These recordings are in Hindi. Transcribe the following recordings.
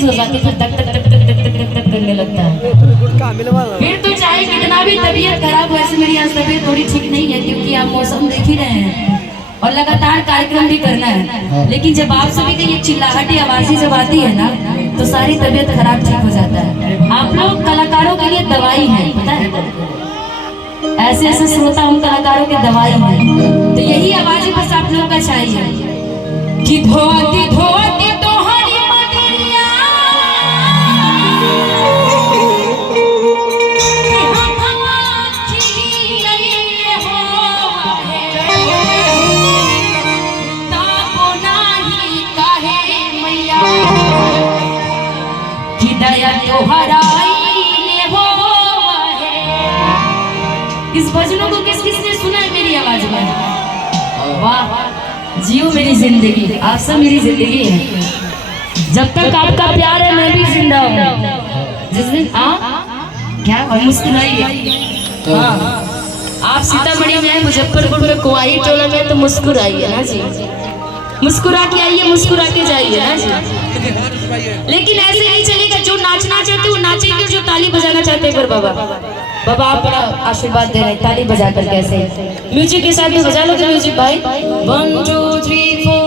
तेज हो जाती है, फिर तक तक तक तक तक तक तक तक करने लगता है। फिर तो चाहे कितना भी तबीयत खराब हो, ऐसे मेरी आज तबीयत थोड़ी ठीक नहीं है क्योंकि आप मौसम देख ही रहे हैं और लगातार कार्यक्रम भी करना है। लेकिन जब आप सभी की ये चिल्लाहटी आवाज़ें जब आती है ना तो सारी तबीयत खराब ठीक हो जाता है। आप लोग कलाकारों के लिए दवाई है, पता है, ऐसे ऐसे श्रोता उन कलाकारों के दवाई है। तो यही आवाज़ बस आप लोगों का चाहिए कि धोती धोती तोहरी मदरिया इस भजनों को किस किसने सुना है मेरी आवाज में? वाह, जियो मेरी जिंदगी, आप सब मेरी जिंदगी है। जब तक आपका प्यार है मैं भी जिंदा हूँ। जिस दिन क्या मुस्कुराइए, आप सीतामढ़ी में, मुजफ्फरपुर में, कुआई टोला में तो मुस्कुराइए ना जी, मुस्कुरा के आइए, मुस्कुरा के जाइए ना जी। लेकिन ऐसे नहीं चलेगा, जो नाचना चाहते वो नाचेंगे, जो ताली बजाना चाहते हैं। बाबा आप बड़ा आशीर्वाद दे रहे हैं, ताली बजा कर कैसे म्यूजिक के साथ में बजा लो तो म्यूजिक भाई। 1 2 3 4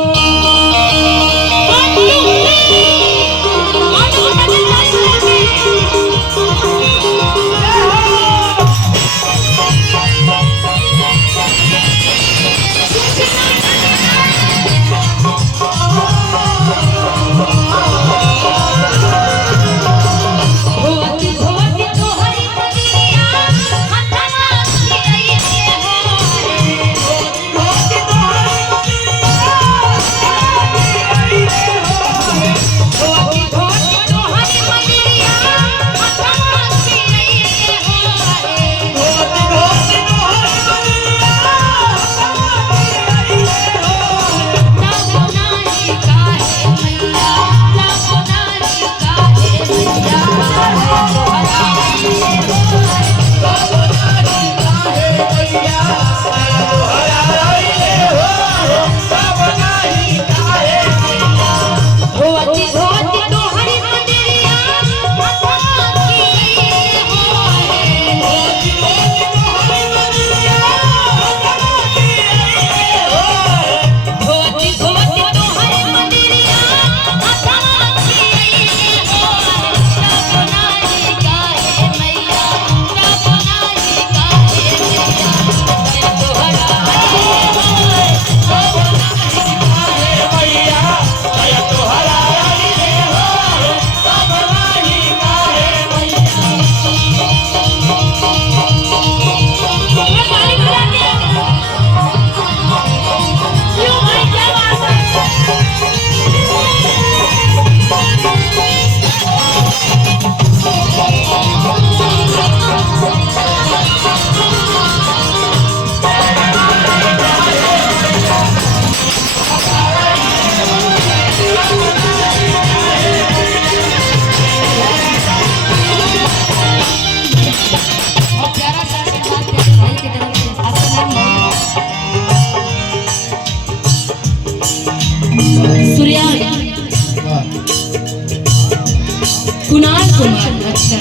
कुणाल कुमार, अच्छा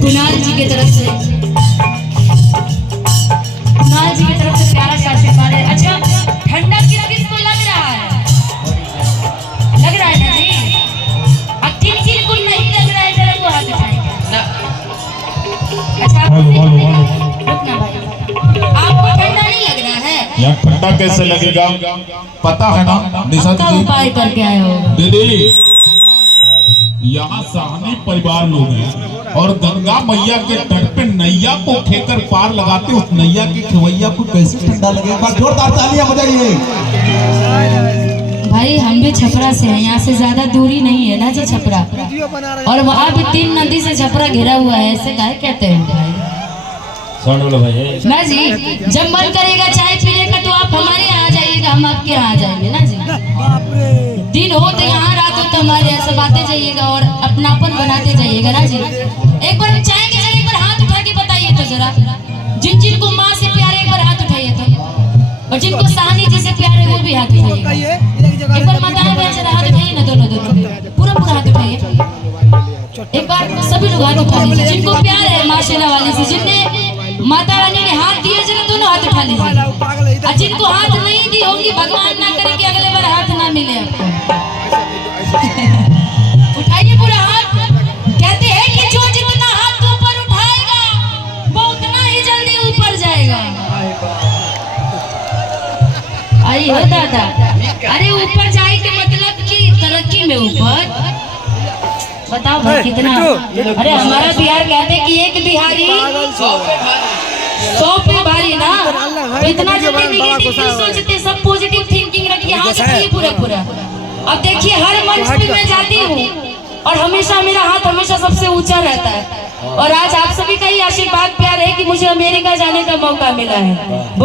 कुणाल जी की तरफ से, कुणाल जी की तरफ से प्यारा सा आशीर्वाद है। अच्छा, ठंडा किसको लग रहा है? लग रहा है ना जी? अब किन-किन को नहीं लग रहा है जरा वो हाथ उठाएंगे। अच्छा रुकना भाई, आपको ठंडा नहीं लग रहा है? यार ठंडा कैसे लगेगा, पता है ना निशा दीदी, उपाय करके आए हो दीदी। यहाँ साहनी परिवार लोग हैं और गंगा मैया के तट पे नैया को खेकर पार लगाते, उस नैया के खवैया को कैसे ठंडा लगेगा? जोरदार तालियां बजाइए भाई। हम भी छपरा से हैं, यहाँ से ज्यादा दूरी नहीं है ना जी छपरा, और वहाँ भी 3 नदी से छपरा घिरा हुआ है, ऐसे काहे कहते हैं भाई? मैं जी जब मन करेगा चाय पीने का तो आप हमारे यहाँ आ जाइएगा, हम आपके यहाँ आ जाएंगे ना जी। दिन हो तो यहाँ, रात हो तो हमारे यहाँ सब आते जाइएगा और अपनापन बनाते जाइएगा ना जी। एक बार चाय के जगह एक बार हाथ उठा के बताइए तो जरा, जिनको माँ से प्यार है एक बार हाथ उठाइए तो, और जिनको साहनी जी से प्यार है वो भी हाथ उठाइए। एक बार माता जरा हाथ उठाइए ना, दोनों पूरा हाथ उठाइए। लोग हाथ उठा लीजिए, जिनको प्यार है माँ शेरा वाली से, जिनने माता रानी ने हाथ दिए जरा दोनों हाथ उठा लीजिए। और जिनको हाथ नहीं दी होंगी, भगवान ना करे कि अगले बार हाथ ना मिले आपको। उठाइए पूरा हाथ। कहते हैं कि जो जितना हाथ ऊपर उठाएगा वो उतना ही जल्दी ऊपर जाएगा। आई हो दादा, अरे ऊपर जाए के मतलब कि तरक्की में ऊपर। बताओ भाई कितना। अरे हमारा बिहार कहते कि एक बिहारी 100 पे भारी ना। तो इतना जल्दी निगेटिव क्यों सोचते, सब पॉजिटिव थिंकिंग रखिए। हाथ उठाइए पूरा पूरा। अब देखिए हर मंच पे मैं जाती हूँ और हमेशा मेरा हाथ हमेशा सबसे ऊंचा रहता है। और आज आप सभी का ही आशीर्वाद प्यार है कि मुझे अमेरिका जाने का मौका मिला है।